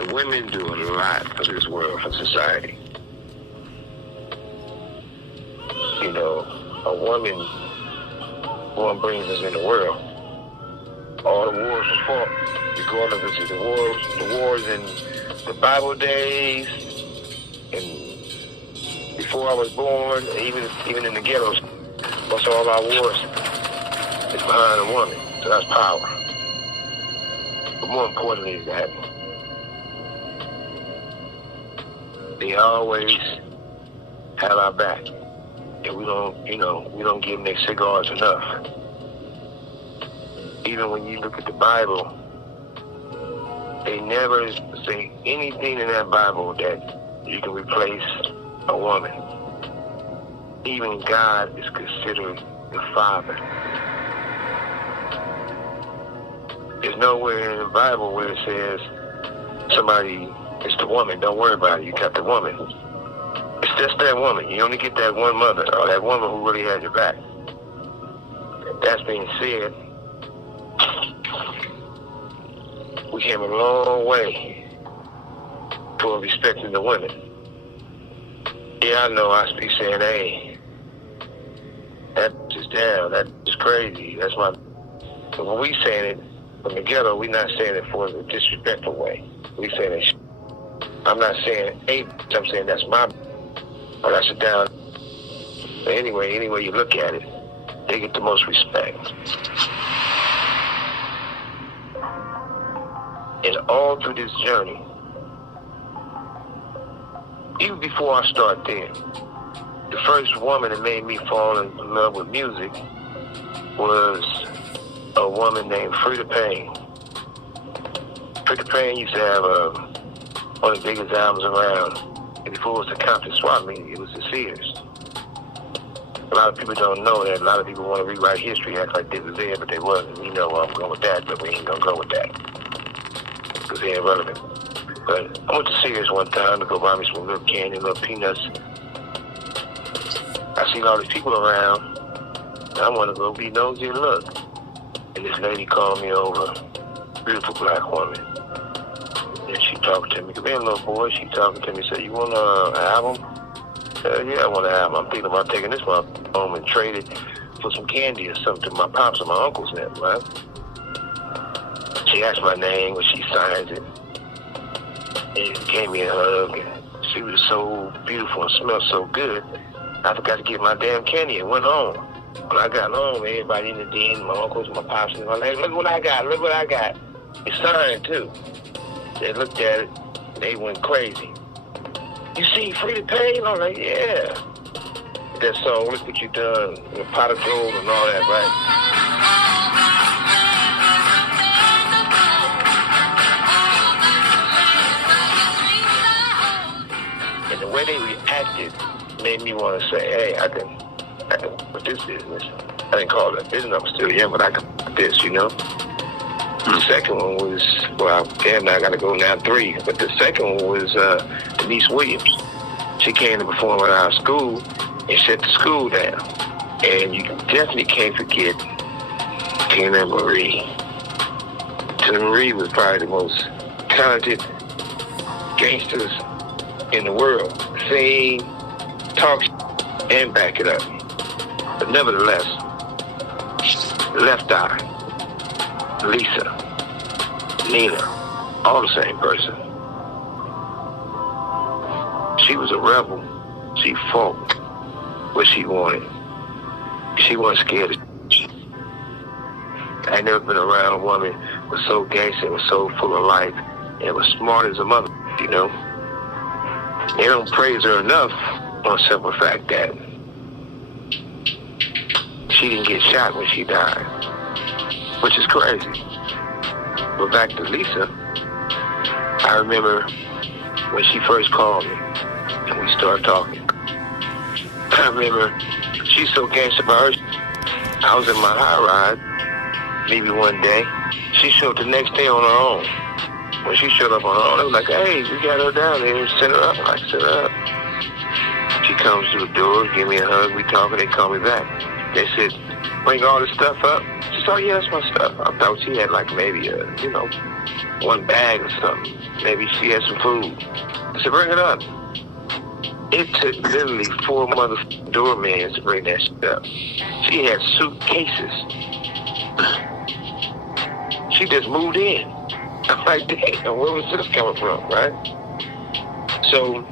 The women do a lot for this world, for society. You know, a woman brings us in the world. All the wars were fought, regardless of the wars in the Bible days, and before I was born, even in the ghettos, most all our wars is behind a woman. So that's power. But more importantly is that they always have our back. And we don't give them their cigars enough. Even when you look at the Bible, they never say anything in that Bible that you can replace a woman. Even God is considered the father. There's nowhere in the Bible where it says it's the woman, don't worry about it, you got the woman. It's just that woman. You only get that one mother, or that woman who really has your back. That being said, we came a long way toward respecting the women. Yeah, I know I speak saying, hey, that's just down, that's just crazy, that's my... But when we saying it from the ghetto, we not saying it for a disrespectful way. We saying it, I'm not saying, hey, I'm saying that's my... Or that's a down. But anyway, any way you look at it, they get the most respect. And all through this journey, even before I start there, the first woman that made me fall in love with music was a woman named Frida Payne. Frida Payne used to have one of the biggest albums around. And before it was the Compton Swap Meet, it was the Sears. A lot of people don't know that. A lot of people want to rewrite history, act like they was there, but they wasn't. You know where I'm going with that, but we ain't going to go with that. Because they ain't relevant. But I went to Sears one time to go buy me some little candy, little peanuts. I seen all these people around, and I want to go be nosy and look. And this lady called me over, beautiful black woman. And she talking to me, come here, little boy. She talking to me, said, you want an album? Yeah, I want an album. I'm thinking about taking this one home and trade it for some candy or something to my pops and my uncles now, right? She asked my name, but she signs it. And gave me a hug. And she was so beautiful and smelled so good, I forgot to get my damn candy and went home. When I got home, everybody in the den, my uncles, my pops, and my like, look what I got, look what I got. It's signed, too. They looked at it, they went crazy. You see Frida Payne? I'm like, yeah. That song, Look What You Done, the Pot of Gold and all that, right? And the way they reacted made me want to say, hey, I can put this business. I didn't call it a business, I'm still young, but I can put this, you know? The second one was, well, damn, I got to go now 3. But the second one was Denise Williams. She came to perform at our school and shut the school down. And you definitely can't forget Tina Marie. Tina Marie was probably the most talented gangsters in the world. Sing, talk, and back it up. But nevertheless, Left Eye, Lisa, Nina, all the same person. She was a rebel. She fought what she wanted. She wasn't scared of shit. I ain't never been around a woman who was so gangster and was so full of life and was smart as a mother, you know. They don't praise her enough on the simple fact that she didn't get shot when she died, which is crazy. But back to Lisa, I remember when she first called me and we started talking. I remember she's so gangster about her. I was in my high ride, maybe one day. She showed up the next day on her own. When she showed up on her own, I was like, hey, we got her down there, send her up. I set her up. She comes to the door, give me a hug, we talking, they call me back. They said, bring all this stuff up. She said, oh yeah, that's my stuff. I thought she had like maybe a, one bag or something. Maybe she had some food. I said, bring it up. It took literally 4 motherfucking doormans to bring that shit up. She had suitcases. She just moved in. I'm like, damn, where was this coming from, right? So,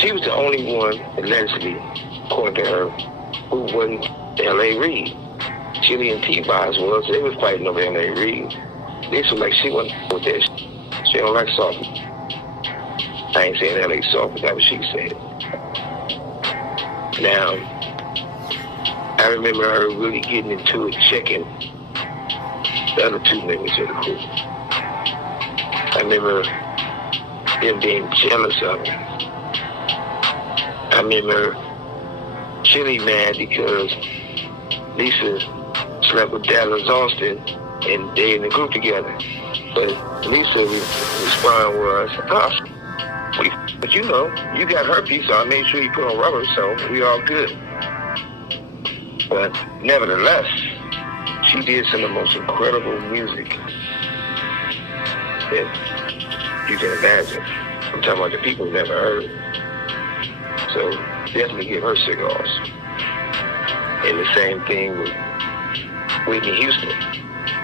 she was the only one, allegedly, according to her, who wasn't L.A. Reid. Chili and T-Boz was. They was fighting over L.A. Reid. They feel like she wasn't with that shit. She don't like soft. I ain't saying L.A. soft, but that's what she said. Now, I remember her really getting into it, checking the other 2 members of the crew. I remember them being jealous of her. I remember Chili mad because Lisa slept with Dallas Austin and they in the group together. But Lisa's response was, oh, but you know, you got herpes, so I made sure you put on rubber, so we all good. But nevertheless, she did some of the most incredible music that you can imagine. I'm talking about the people never heard. So definitely give her cigars. And the same thing with Whitney Houston.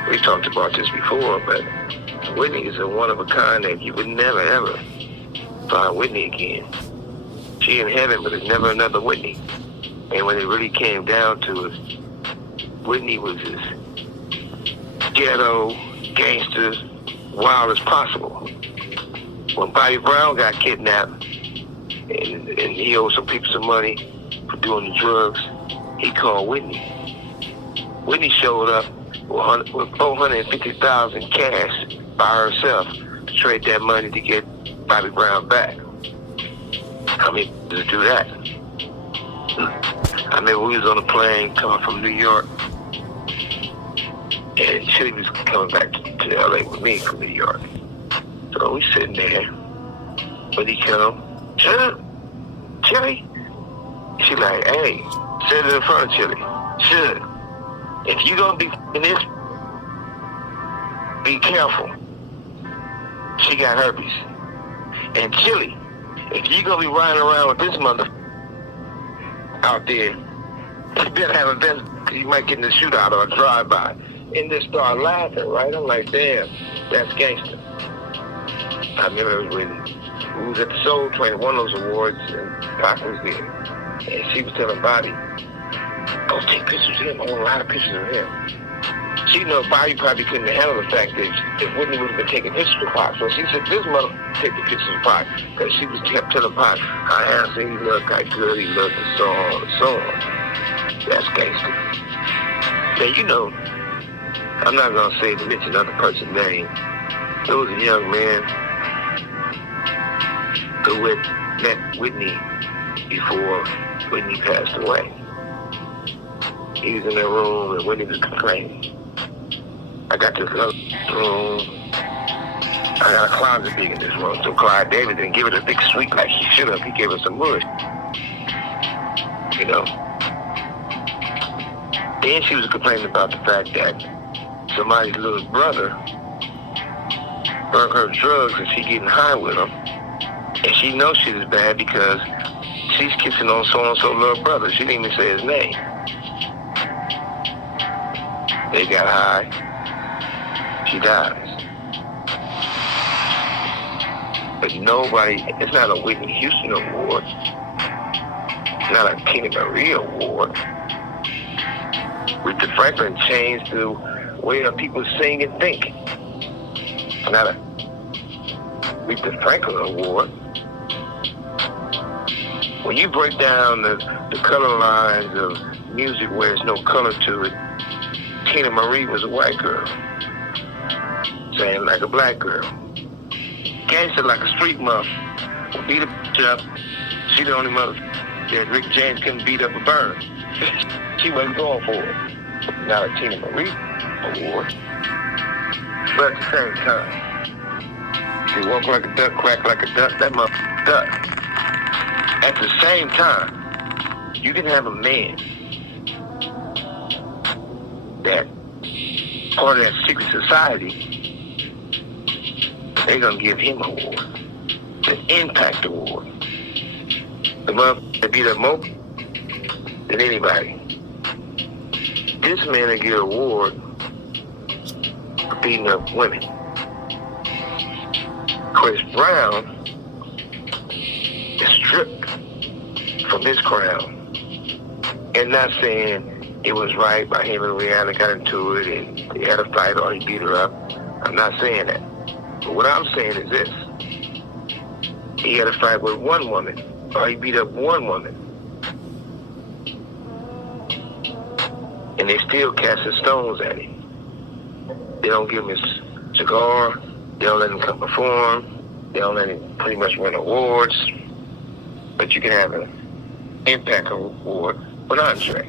We talked about this before, but Whitney is a one of a kind that you would never ever find Whitney again. She in heaven, but there's never another Whitney. And when it really came down to it, Whitney was as ghetto, gangster, wild as possible. When Bobby Brown got kidnapped, and he owed some people some money for doing the drugs, he called Whitney. Whitney showed up with $450,000 cash by herself to trade that money to get Bobby Brown back. I mean, to do that. I remember we was on a plane coming from New York, and Chili was coming back to L.A. with me from New York. So we sitting there. When he come, Chili? She like, hey, sit in front of Chili. Should. If you gonna be in this, be careful. She got herpes. And Chili, if you gonna be riding around with this mother out there, you better have a vest, because you might get in a shootout or a drive-by. And just start laughing, right? I'm like, damn, that's gangster. I remember when we was at the Soul Train, one of those awards, and Pac was there. And she was telling Bobby, go take pictures of him. I want a lot of pictures of him. She know Bobby probably couldn't handle the fact that Whitney would have been taking pictures of Pac. So she said, this mother take the pictures of Pac. Because she was kept telling Pac how handsome he looked, how good he looked, and so on and so on. That's gangster. Now, you know, I'm not going to say to mention another person's name. There was a young man who had met Whitney before Whitney passed away. He was in that room and Whitney was complaining. I got this little room. I got a closet big in this room. So Clyde David didn't give it a big suite like he should have. He gave it some wood. You know. Then she was complaining about the fact that somebody's little brother burned her drugs and she getting high with him. And she knows shit is bad because she's kissing on so-and-so little brother. She didn't even say his name. They got high. She dies. But nobody, it's not a Whitney Houston award. It's not a Tina Marie award. Rita Franklin changed the way that people sing and think. It's not a Rita Franklin award. When you break down the color lines of music where there's no color to it, Tina Marie was a white girl, sang like a black girl. Gangster like a street muff, would beat a bitch up. She the only mother that Rick James couldn't beat up a bird. She wasn't going for it. Not a Tina Marie award. But at the same time, she walk like a duck, quack like a duck, that motherfucker duck. At the same time, you can have a man that part of that secret society they're going to give him an award, an impact award. The motherfucker beat up more than anybody. This man will get an award for beating up women. Chris Brown is stripped from his crown. And not saying it was right by him and Rihanna got into it and they had a fight or he beat her up. I'm not saying that. But what I'm saying is this. He had a fight with one woman or he beat up one woman. And they still casting stones at him. They don't give him his cigar. They don't let him come perform. They don't let him pretty much win awards. But you can have an impact award with Andre.